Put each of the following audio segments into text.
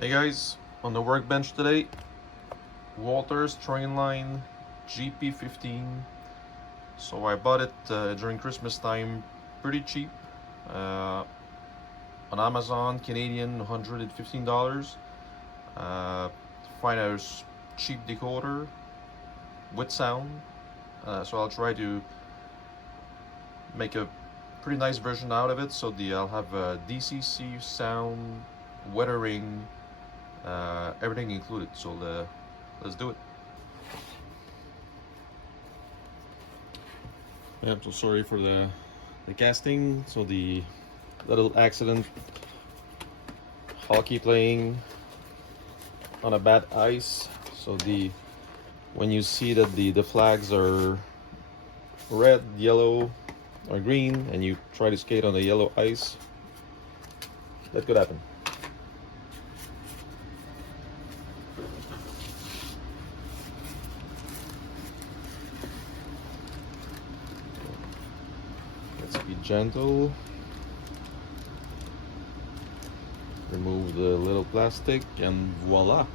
Hey guys, on the workbench today, Walthers Trainline GP15. So I bought it during Christmas time, pretty cheap, uh, on Amazon, Canadian, $115. Find a cheap decoder with sound. So I'll try to make a pretty nice version out of it. So I'll have a DCC sound, weathering, everything included. So let's do it. Yeah, I'm so sorry for the casting. So the little accident, hockey playing on a bad ice. So when you see that the flags are red, yellow, or green, and you try to skate on the yellow ice, that could happen. Let's be gentle. Remove the little plastic and voila.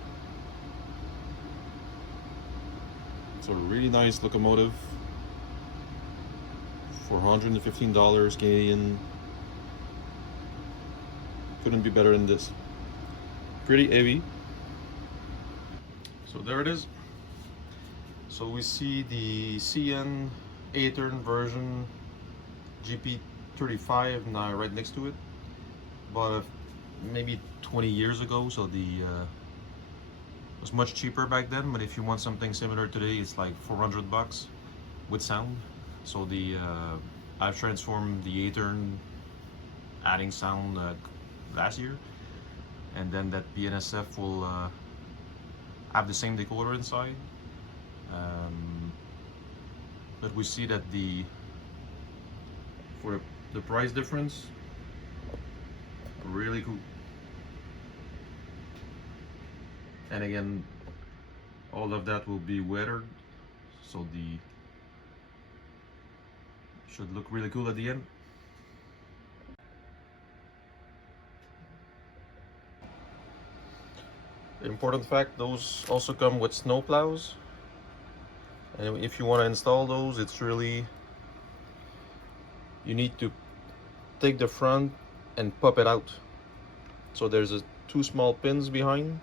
It's a really nice locomotive for $115 Canadian. Couldn't be better than this. Pretty heavy. So there it is. So we see the CN 8-turn version GP35 now right next to it. But maybe 20 years ago, so it was much cheaper back then. But if you want something similar today, it's like $400 with sound. So I've transformed the 8-turn, adding sound last year, and then that BNSF will have the same decoder inside. But we see that for the price difference, really cool. And again, all of that will be weathered, so should look really cool at the end. Important fact, those also come with snow plows, and if you want to install those, you need to take the front and pop it out. So there's two small pins behind,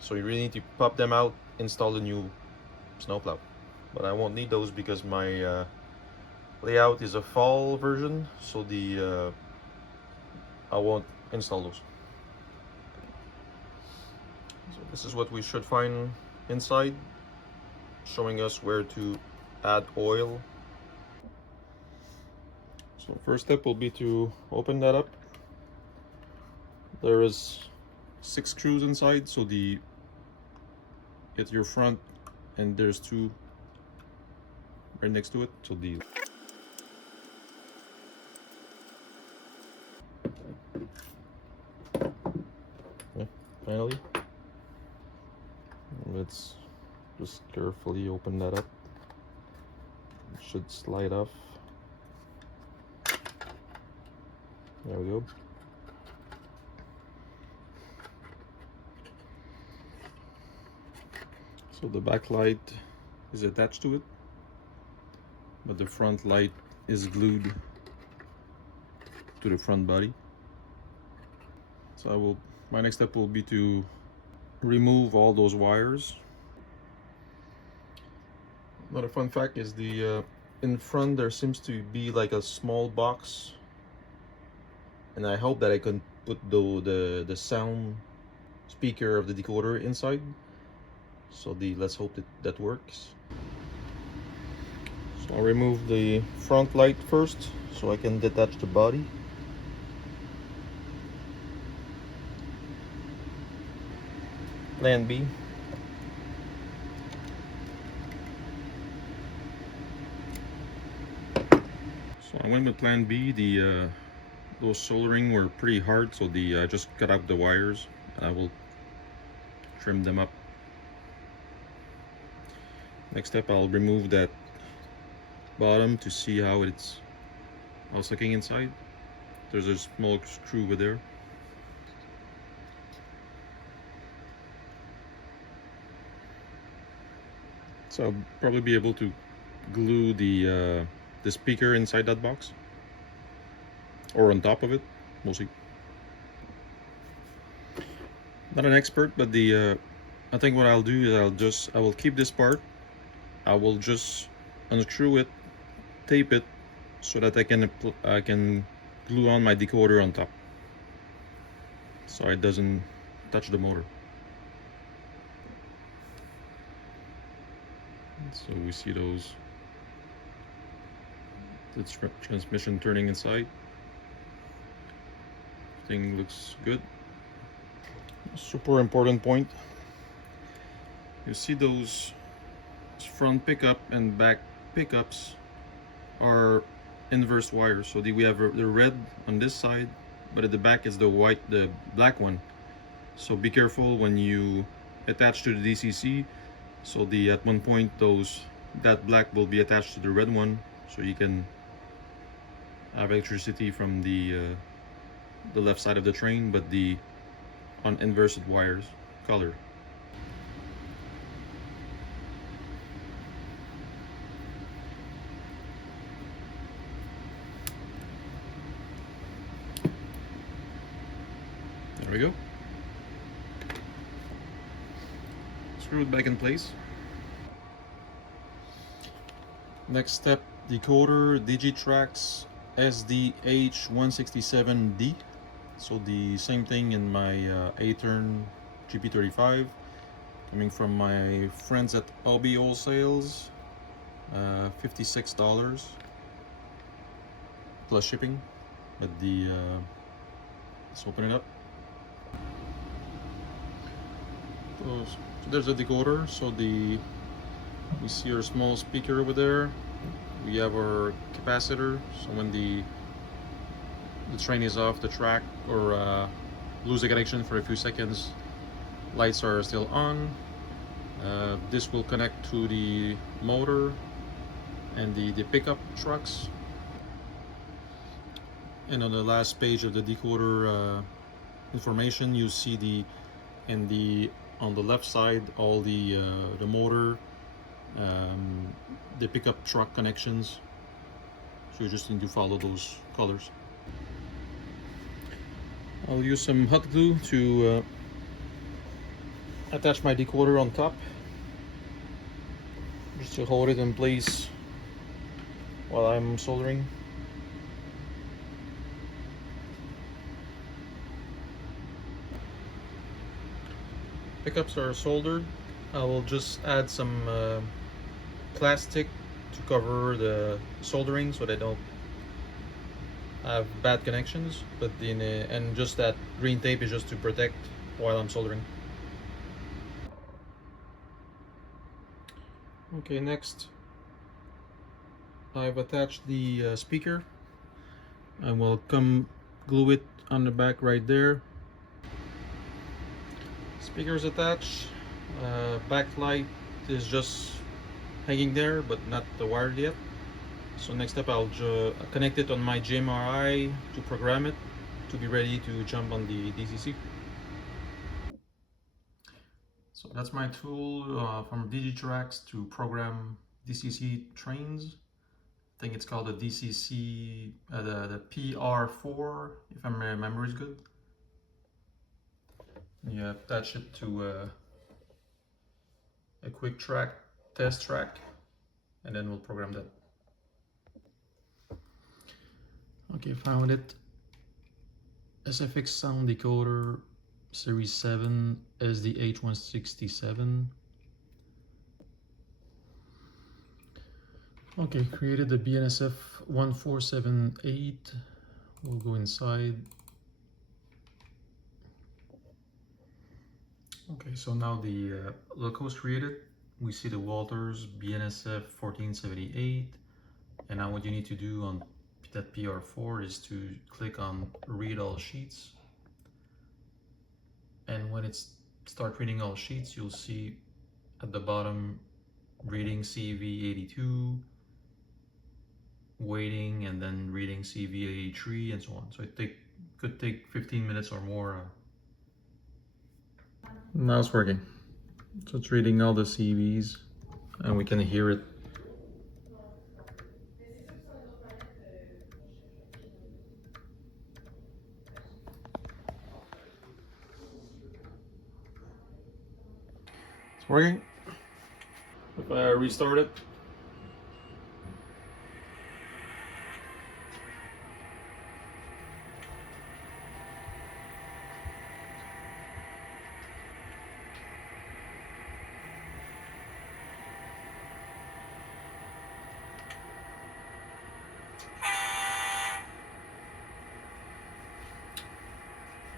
so you really need to pop them out, install the new snowplow. But I won't need those because my layout is a fall version, so I won't install those. So this is what we should find inside, showing us where to add oil. So first step will be to open that up. There is 6 screws inside, so at your front, and there's 2 right next to it. So finally, let's just carefully open that up. It should slide off. There we go. So the back light is attached to it, but the front light is glued to the front body. So my next step will be to remove all those wires. Another fun fact is in front there seems to be like a small box, and I hope that I can put the sound speaker of the decoder inside. So let's hope that works. So I'll remove the front light first so I can detach the body. Plan B. So I went with plan B. Those soldering were pretty hard, so I just cut out the wires and I will trim them up. Next step, I'll remove that bottom to see how it's looking inside. There's a small screw over there. So I'll probably be able to glue the speaker inside that box, or on top of it. We'll see. Not an expert, but I think what I'll do is I will keep this part. I will just unscrew it, tape it, so that I can glue on my decoder on top, so it doesn't touch the motor. So we see the transmission turning inside. Everything looks good. Super important point. You see those front pickup and back pickups are inverse wires. So we have the red on this side, but at the back is the black one. So be careful when you attach to the DCC. So at one point that black will be attached to the red one, so you can have electricity from the left side of the train, but on inverted wires color. There we go. Screw it back in place. Next step, decoder Digitrax SDH167D. So the same thing in my A-turn GP35, coming from my friends at Hobby Wholesales, $56 plus shipping. But let's open it up. So there's the decoder. So we see our small speaker over there. We have our capacitor. So when the train is off the track or lose the connection for a few seconds, lights are still on. This will connect to the motor and the pickup trucks. And on the last page of the decoder information, you see on the left side all the motor, the pickup truck connections. So you just need to follow those colors. I'll use some hot glue to attach my decoder on top, just to hold it in place while I'm soldering. Pickups are soldered. I will just add some plastic to cover the soldering so they don't have bad connections, but and just that green tape is just to protect while I'm soldering. Okay, next I've attached the speaker. I will glue it on the back right there. Speaker's attached. Backlight is just hanging there, but not wired yet. So next step, I'll connect it on my GMRI to program it to be ready to jump on the DCC. So that's my tool from Digitrax to program DCC trains. I think it's called the DCC, the PR4, if my memory is good. You attach it to a quick track, test track, and then we'll program that. Okay, found it. SFX sound decoder series 7 SDH167. Okay, created the BNSF 1478. We'll go inside. Okay, so now the loco is created. We see the Walthers BNSF 1478, and now what you need to do on that PR4 is to click on read all sheets, and when it's start reading all sheets, you'll see at the bottom reading CV82, waiting, and then reading CV83, and so on. So it could take 15 minutes or more. Now it's working. So it's reading all the CVs and we can hear it. It's working. If I restart it,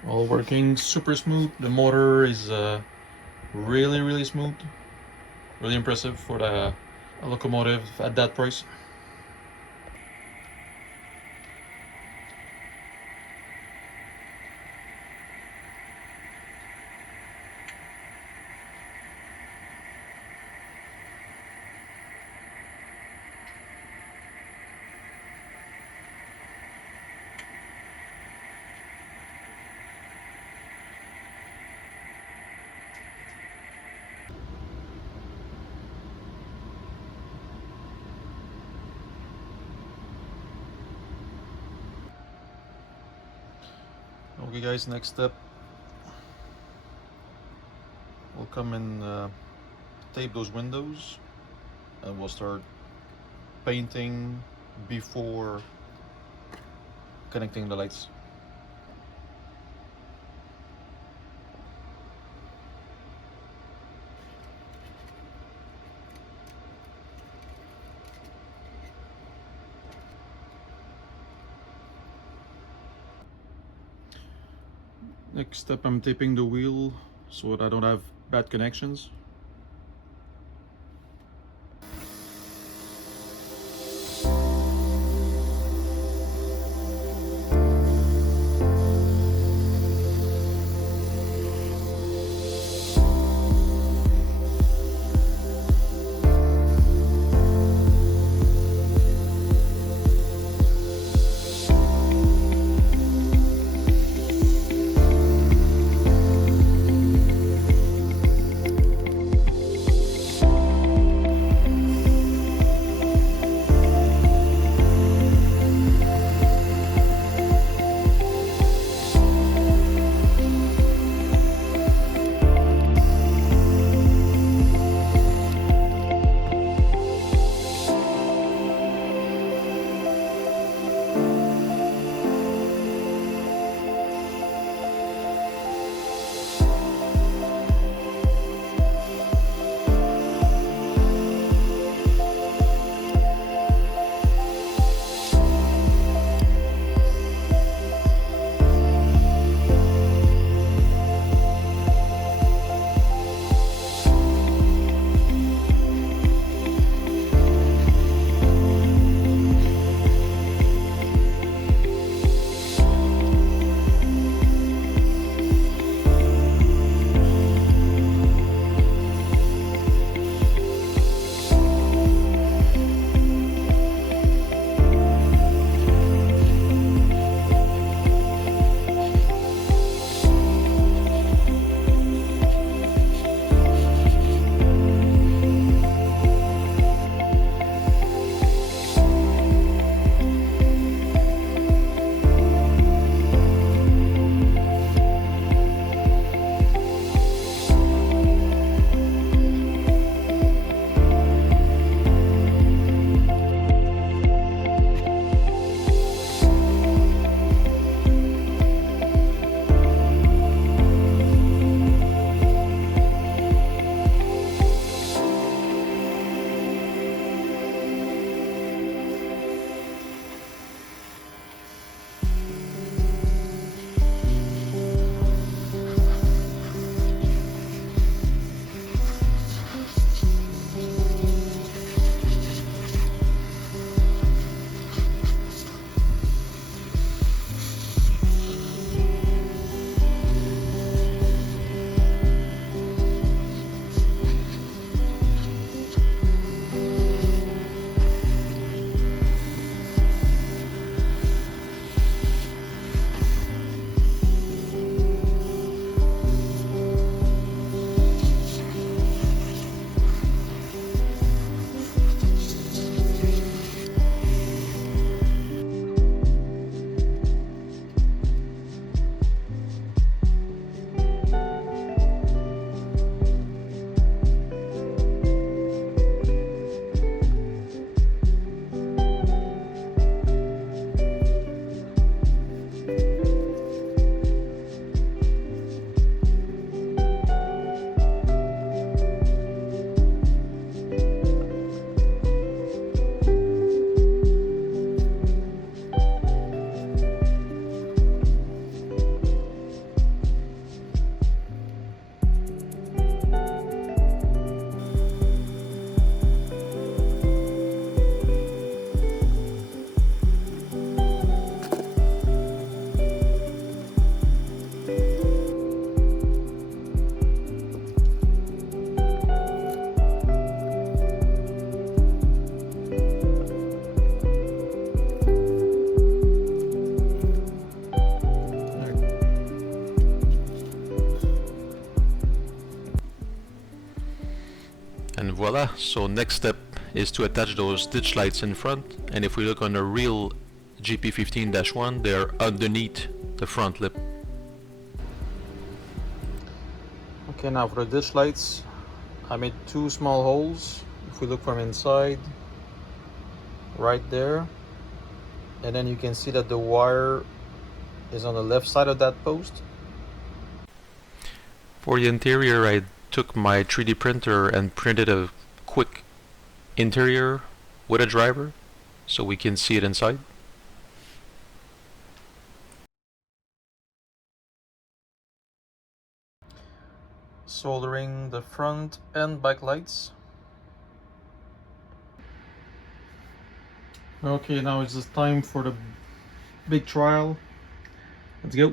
all working super smooth. The motor is really smooth, really impressive for the locomotive at that price. Okay guys, next step, we'll come and tape those windows, and we'll start painting before connecting the lights. Next step, I'm taping the wheel so that I don't have bad connections. Voila, so next step is to attach those ditch lights in front, and if we look on a real GP15-1, they're underneath the front lip. Okay, now for the ditch lights, I made 2 small holes. If we look from inside, right there, and then you can see that the wire is on the left side of that post. For the interior, I took my 3D printer and printed a quick interior with a driver so we can see it inside. Soldering the front and back lights. Okay, now it's just time for the big trial. Let's go.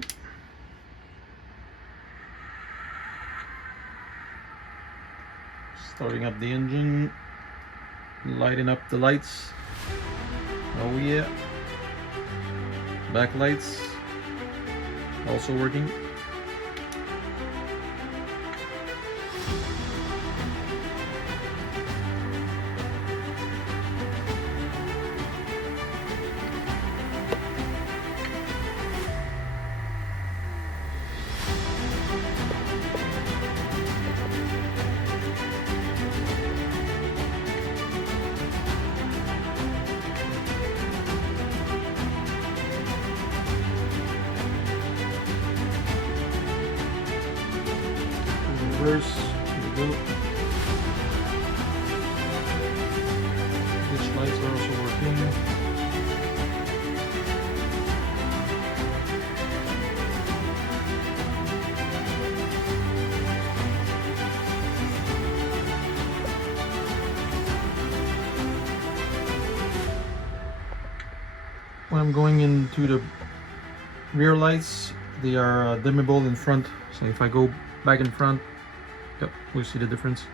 Starting up the engine, lighting up the lights. Oh yeah. Back lights also working. Reverse, here we go. Ditch lights are also working. When I'm going into the rear lights, they are dimmable in front, so if I go back in front, yep, we see the difference.